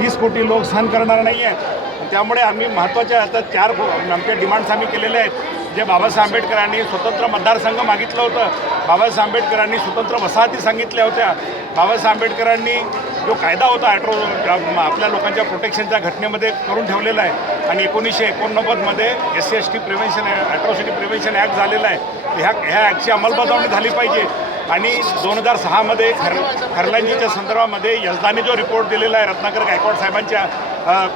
30 कोटी लोक सहन करणार नाही आहेत। त्यामुळे आम्ही महत्त्वाच्या आता 4 आमच्या डिमांड्स आम्ही केलेले आहेत। जे बाबासाहेब आंबेडकरांनी स्वतंत्र मतदारसंघ मागितलं होतं, बाबासाहेब आंबेडकरांनी स्वतंत्र वसाहती सांगितल्या होत्या, बाबासाहेब आंबेडकरांनी जो कायदा होता आपल्या लोकांच्या प्रोटेक्शनच्या घटनेमध्ये करून ठेवलेला आहे आणि 1989मध्ये SC/ST prevention atrocity prevention act झालेला आहे। ह्या ॲक्टची अंमलबजावणी झाली पाहिजे आणि 2010मध्ये खरलांजीच्या संदर्भामध्ये यजदानी जो रिपोर्ट दिलेला आहे रत्नाकर गायकवाड साहेबांच्या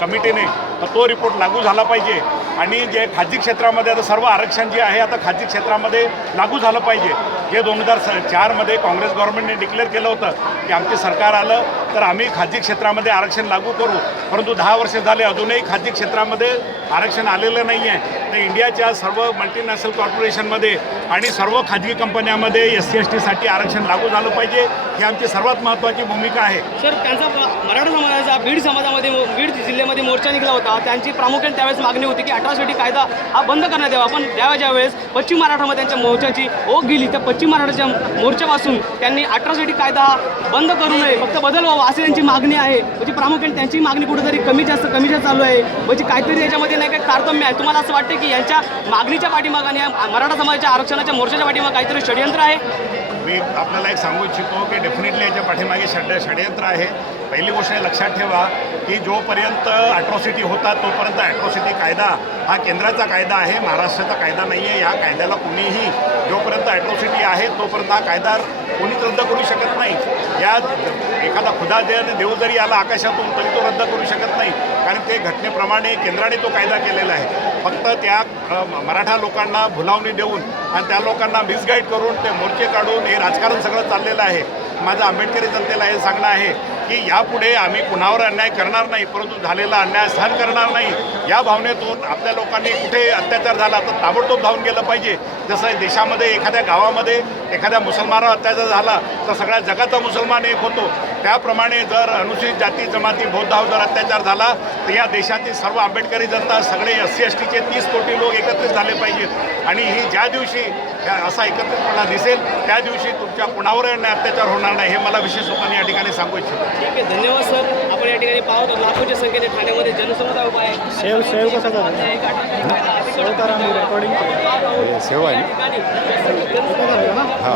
कमिटीने, तर तो रिपोर्ट लागू झाला पाहिजे आणि जे खाजगी क्षेत्रामध्ये आता सर्व आरक्षण जे आहे आता खाजगी क्षेत्रामध्ये लागू झालं पाहिजे। जे 2004मध्ये काँग्रेस गव्हर्नमेंटने डिक्लेअर केलं होतं की आमचे सरकार आलं तर आम्ही खाजगी क्षेत्रामध्ये आरक्षण लागू करू, परंतु 10 वर्ष झाले अजूनही खाजगी क्षेत्रामध्ये आरक्षण आलेलं नाही आहे। तर इंडियाच्या सर्व मल्टीनॅशनल कॉर्पोरेशनमध्ये आणि सर्व खाजगी कंपन्यांमध्ये SC/STसाठी आरक्षण लागू झालं पाहिजे, ही आमची सर्वात महत्त्वाची भूमिका आहे। सर, त्यांचा मराठा समाजाचा बीड जिल्ह्यामध्ये मोर्चा निघाला होता। त्यांची प्रामुख्याने त्यावेळेस मागणी होती की ॲट्रॉसिटी कायदा हा बंद करण्यात यावा, पण ज्यावेळेस पश्चिम मराठामध्ये त्यांच्या मोर्चाची ओघ गेली तर पश्चिम मराठाच्या मोर्चापासून त्यांनी ॲट्रॉसिटी कायदा हा बंद करू नये, फक्त बदल व्हावा अशी त्यांची मागणी आहे। म्हणजे प्रामुख्याने त्यांची मागणी कुठेतरी कमी जास्त चालू आहे, म्हणजे काहीतरी याच्यामध्ये नाही काही तारतम्य आहे। तुम्हाला असं वाटतं की यांच्या मागणीच्या पाठीमागे आणि मराठा समाजाच्या आरक्षणाच्या मोर्चाच्या पाठीमागे काहीतरी षडयंत्र आहे? मी आपल्याला एक सांगू इच्छितो की डेफिनेटली याच्या पाठीमागे षडयंत्र आहे। पहिली गोष्ट लक्षात ठेवा की जोपर्यंत ॲट्रॉसिटी होतात तोपर्यंत ॲट्रॉसिटी कायदा हा केंद्राचा कायदा आहे, महाराष्ट्राचा कायदा नाही आहे। या कायद्याला कुणीही जोपर्यंत ॲट्रॉसिटी आहे तोपर्यंत हा कायदा कोणीच रद्द करू शकत नाही। यात एखादा खुदा देव जरी आला आकाशातून तरी तो रद्द करू शकत नाही, कारण ते घटनेप्रमाणे केंद्राने तो कायदा केलेला आहे। फक्त त्या मराठा लोकांना भुलावणी देऊन आणि त्या लोकांना मिसगाईड करून ते मोर्चे काढून हे राजकारण सगळं चाललेलं आहे। माझं आंबेडकरी जनतेला हे सांगणं आहे की यापुढे आम्ही कुणावर अन्याय करणार नाही, परंतु झालेला अन्याय सहन करणार नाही। या भावनेतून आपल्या लोकांनी कुठे अत्याचार झाला तर ताबडतोब धावून गेलं पाहिजे। जसं देशामध्ये एखाद्या गावामध्ये एखाद्या मुसलमानावर अत्याचार झाला तर सगळ्या जगाचा मुसलमान एक होतो, त्याप्रमाणे जर अनुसूचित जाती जमाती बौद्धावर जर अत्याचार झाला तर या देशातील सर्व आंबेडकरी जनता सगळे SC/STचे 30 कोटी लोक एकत्रित झाले पाहिजेत आणि ही ज्या दिवशी असा एकत्रितपणा दिसेल त्या दिवशी तुमच्या कुणावर अत्याचार होणार नाही, हे मला विशेष रूपाने या ठिकाणी सांगू इच्छितो। ठीक आहे, धन्यवाद सर। आपण या ठिकाणी पाहतो लाखोच्या संख्येने ठाण्यामध्ये जनसमुदाय उभा आहे। सेव कसं झालं? सेव तर आम्ही रेकॉर्डिंग सेवा आहे हां